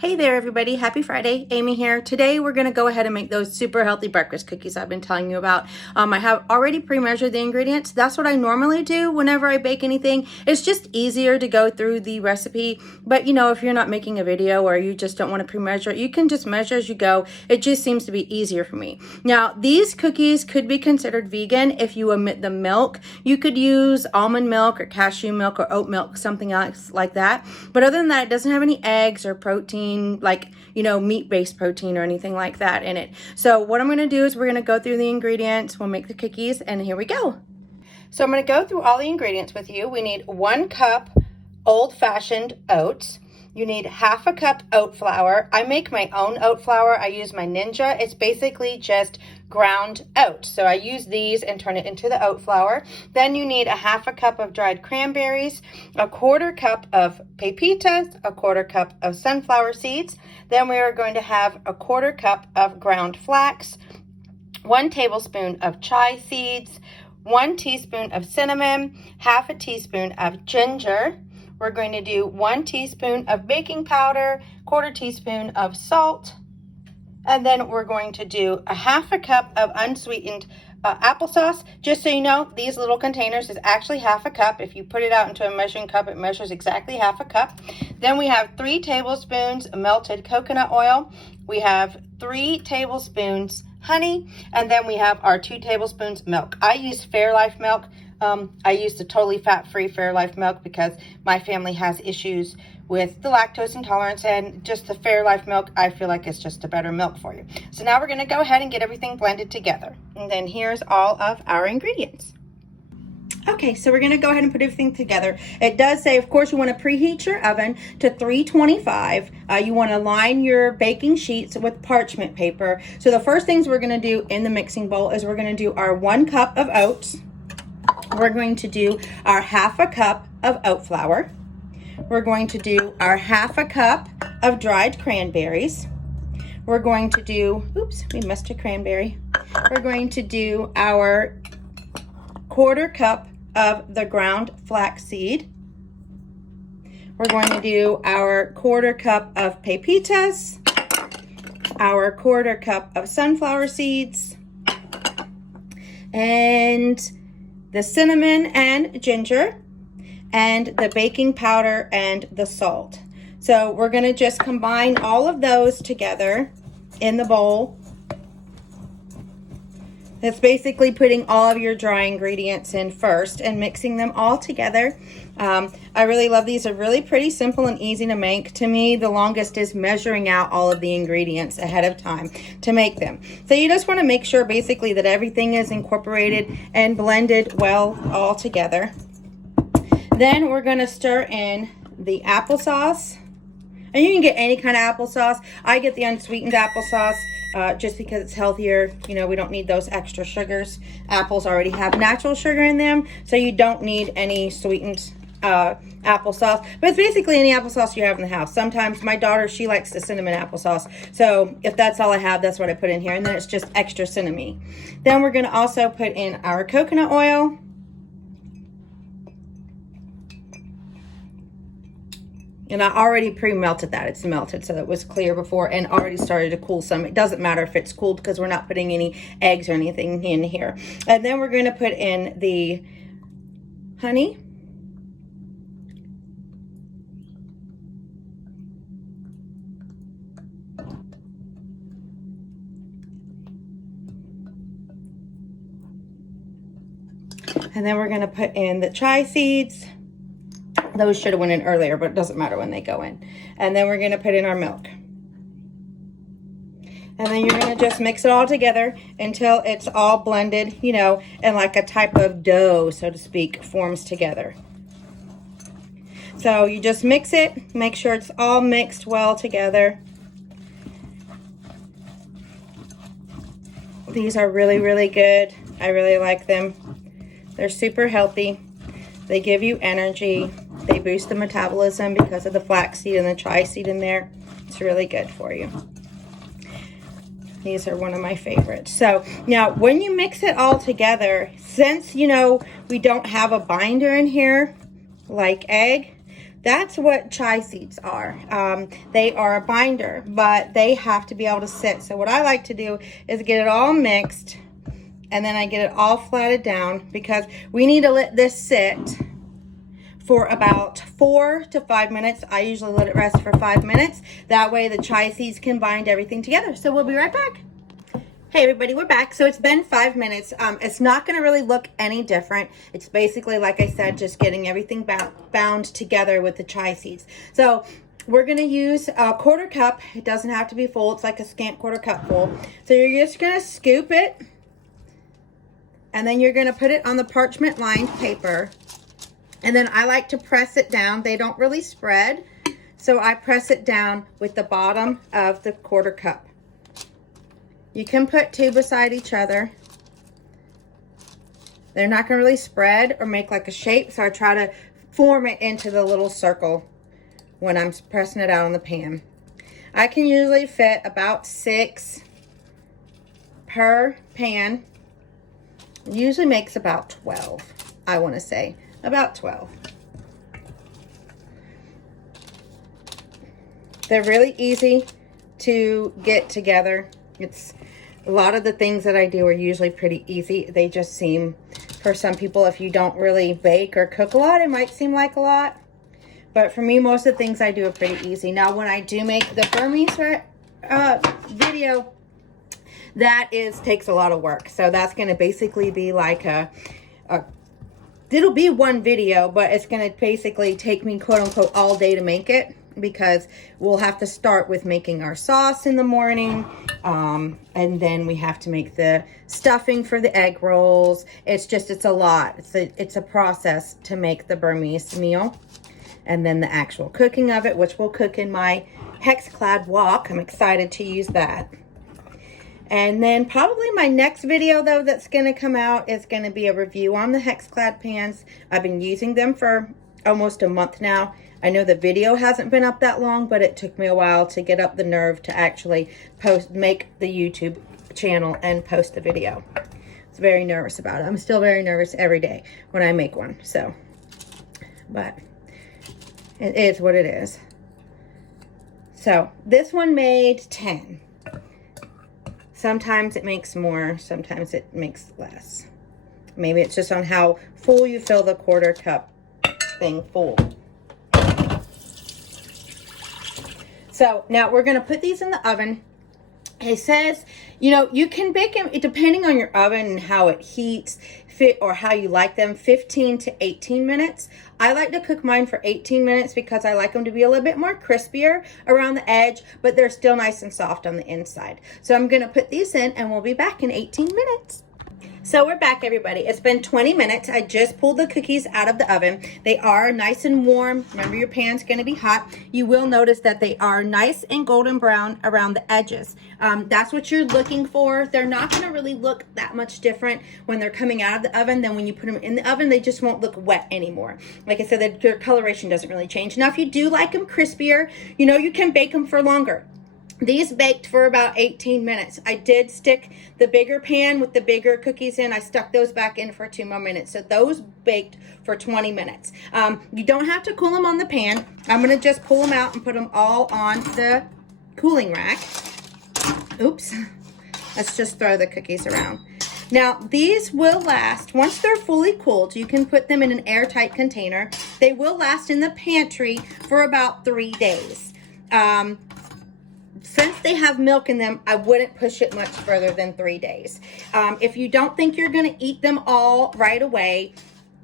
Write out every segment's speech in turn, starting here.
Hey there everybody, happy Friday, Amy here. Today we're gonna go ahead and make those super healthy breakfast cookies I've been telling you about. I have already pre-measured the ingredients. That's what I normally do whenever I bake anything. It's just easier to go through the recipe, but you know, if you're not making a video or you just don't wanna pre-measure it, you can just measure as you go. It just seems to be easier for me. Now, these cookies could be considered vegan if you omit the milk. You could use almond milk or cashew milk or oat milk, something else like that. But other than that, it doesn't have any eggs or protein, like, you know, meat-based protein or anything like that in it. So what I'm going to do is we're going to go through the ingredients, we'll make the cookies, and here we go. So I'm going to go through all the ingredients with you. We need 1 cup old-fashioned oats. You need half a cup oat flour. I make my own oat flour. I use my Ninja. It's basically just ground oats. So I use these and turn it into the oat flour. Then you need a half a cup of dried cranberries, a 1/4 cup of pepitas, a 1/4 cup of sunflower seeds. Then we are going to have a 1/4 cup of ground flax, 1 tablespoon of chia seeds, 1 teaspoon of cinnamon, half a teaspoon of ginger. We're going to do 1 teaspoon of baking powder, 1/4 teaspoon of salt, and then we're going to do a half a cup of unsweetened applesauce. Just so you know, these little containers is actually half a cup. If you put it out into a measuring cup, it measures exactly half a cup. Then we have 3 tablespoons of melted coconut oil. We have 3 tablespoons honey, and then we have our 2 tablespoons milk. I use Fairlife milk. I use the totally fat-free Fairlife milk because my family has issues with the lactose intolerance, and just the Fairlife milk, I feel like it's just a better milk for you. So now we're going to go ahead and get everything blended together. And then here's all of our ingredients. Okay, so we're going to go ahead and put everything together. It does say, of course, you want to preheat your oven to 325. You want to line your baking sheets with parchment paper. So the first things we're going to do in the mixing bowl is we're going to do our 1 cup of oats. We're going to do our half a cup of oat flour. We're going to do our half a cup of dried cranberries. We're going to do, oops, we missed a cranberry. We're going to do our 1/4 cup of the ground flaxseed. We're going to do our 1/4 cup of pepitas, our 1/4 cup of sunflower seeds, and the cinnamon and ginger, and the baking powder and the salt. So we're going to just combine all of those together in the bowl. That's basically putting all of your dry ingredients in first and mixing them all together. I really love these. They're really pretty simple and easy to make. To me, the longest is measuring out all of the ingredients ahead of time to make them. So you just want to make sure basically that everything is incorporated and blended well all together. Then we're going to stir in the applesauce. And you can get any kind of applesauce. I get the unsweetened applesauce just because it's healthier. You know, we don't need those extra sugars. Apples already have natural sugar in them, so you don't need any sweetened applesauce. But it's basically any applesauce you have in the house. Sometimes my daughter, she likes the cinnamon applesauce. So if that's all I have, that's what I put in here. And then it's just extra cinnamon. Then we're going to also put in our coconut oil. And I already pre-melted that. It's melted, so it was clear before and already started to cool some. It doesn't matter if it's cooled because we're not putting any eggs or anything in here. And then we're going to put in the honey. And then we're going to put in the chia seeds. Those should have went in earlier, but it doesn't matter when they go in. And then we're going to put in our milk. And then you're going to just mix it all together until it's all blended, you know, and like a type of dough, so to speak, forms together. So you just mix it, make sure it's all mixed well together. These are really, really good. I really like them. They're super healthy. They give you energy. They boost the metabolism because of the flaxseed and the chia seed in there. It's really good for you. These are one of my favorites. So now when you mix it all together, since, you know, we don't have a binder in here like egg, That's what chai seeds are. They are a binder, but they have to be able to sit. So what I like to do is get it all mixed, and then I get it all flatted down, because we need to let this sit for about 4 to 5 minutes. I usually let it rest for 5 minutes. That way the chai seeds can bind everything together. So we'll be right back. Hey everybody, we're back. So it's been 5 minutes. It's not going to really look any different. It's basically, like I said, just getting everything bound together with the chai seeds. So we're going to use a 1/4 cup. It doesn't have to be full. It's like a scant 1/4 cup full. So you're just going to scoop it, and then you're going to put it on the parchment lined paper. And then I like to press it down. They don't really spread, so I press it down with the bottom of the 1/4 cup. You can put two beside each other. They're not going to really spread or make like a shape, so I try to form it into the little circle when I'm pressing it out on the pan. I can usually fit about 6 per pan. It usually makes about 12, I want to say. About 12. They're really easy to get together. It's a lot of the things that I do are usually pretty easy. They just seem, for some people, if you don't really bake or cook a lot, it might seem like a lot. But for me, most of the things I do are pretty easy. Now, when I do make the Burmese video, takes a lot of work. So that's going to basically be like it'll be one video, but it's going to basically take me, quote unquote, all day to make it, because we'll have to start with making our sauce in the morning, and then we have to make the stuffing for the egg rolls. It's a lot. It's a process to make the Burmese meal, and then the actual cooking of it, which we'll cook in my Hex-Clad wok. I'm excited to use that. And then probably my next video, though, that's going to come out is going to be a review on the Hex-Clad pans. I've been using them for almost a month now. I know the video hasn't been up that long, but it took me a while to get up the nerve to actually make the YouTube channel and post the video. I was very nervous about it. I'm still very nervous every day when I make one. So, but it is what it is. So this one made 10. Sometimes it makes more, sometimes it makes less. Maybe it's just on how full you fill the 1/4 cup thing full. So now we're going to put these in the oven. It says, you know, you can bake them, depending on your oven and how it heats, or how you like them, 15 to 18 minutes. I like to cook mine for 18 minutes because I like them to be a little bit more crispier around the edge, but they're still nice and soft on the inside. So I'm going to put these in, and we'll be back in 18 minutes. So we're back, everybody. It's been 20 minutes. I just pulled the cookies out of the oven. They are nice and warm. Remember, your pan's going to be hot. You will notice that they are nice and golden brown around the edges. That's what you're looking for. They're not going to really look that much different when they're coming out of the oven than when you put them in the oven. They just won't look wet anymore. Like I said, their coloration doesn't really change. Now, if you do like them crispier, you know, you can bake them for longer. These baked for about 18 minutes. I did stick the bigger pan with the bigger cookies in. I stuck those back in for 2 more minutes. So those baked for 20 minutes. You don't have to cool them on the pan. I'm going to just pull them out and put them all on the cooling rack. Oops. Let's just throw the cookies around. Now, these will last, once they're fully cooled, you can put them in an airtight container. They will last in the pantry for about 3 days. Since they have milk in them, I wouldn't push it much further than 3 days. If you don't think you're going to eat them all right away,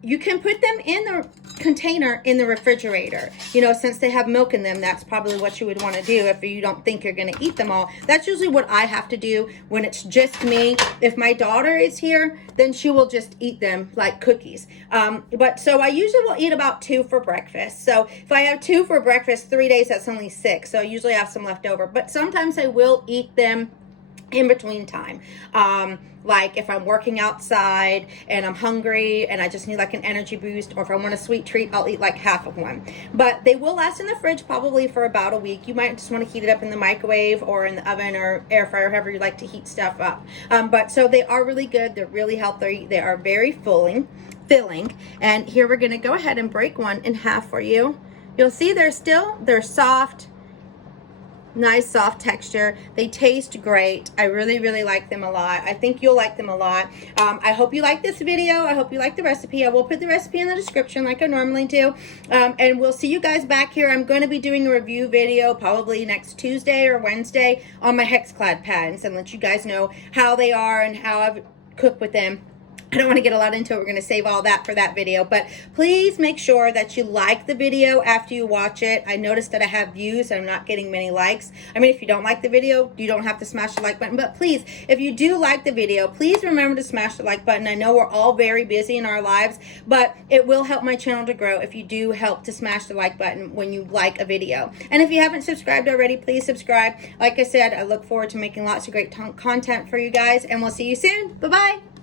you can put them in the container in the refrigerator. You know, since they have milk in them, that's probably what you would want to do if you don't think you're going to eat them all. That's usually what I have to do when it's just me. If my daughter is here, then she will just eat them like cookies. So I usually will eat about 2 for breakfast. So if I have 2 for breakfast, 3 days, that's only 6. So I usually have some left over. But sometimes I will eat them in between time. Like if I'm working outside and I'm hungry and I just need like an energy boost, or if I want a sweet treat, I'll eat like half of one. But they will last in the fridge probably for about a week. You might just want to heat it up in the microwave or in the oven or air fryer, however you like to heat stuff up. But so they are really good. They're really healthy. They are very filling. And here we're going to go ahead and break one in half for you. You'll see they're soft, nice soft texture. They taste great. I really, really like them a lot. I think you'll like them a lot. I hope you like this video. I hope you like the recipe. I will put the recipe in the description like I normally do. And we'll see you guys back here. I'm going to be doing a review video probably next Tuesday or Wednesday on my Hexclad patents and let you guys know how they are and how I've cooked with them. I don't want to get a lot into it. We're going to save all that for that video, but please make sure that you like the video after you watch it. I noticed that I have views and I'm not getting many likes. I mean, if you don't like the video, you don't have to smash the like button, but please, if you do like the video, please remember to smash the like button. I know we're all very busy in our lives, but it will help my channel to grow if you do help to smash the like button when you like a video. And if you haven't subscribed already, please subscribe. Like I said, I look forward to making lots of great content for you guys, and we'll see you soon. Bye-bye.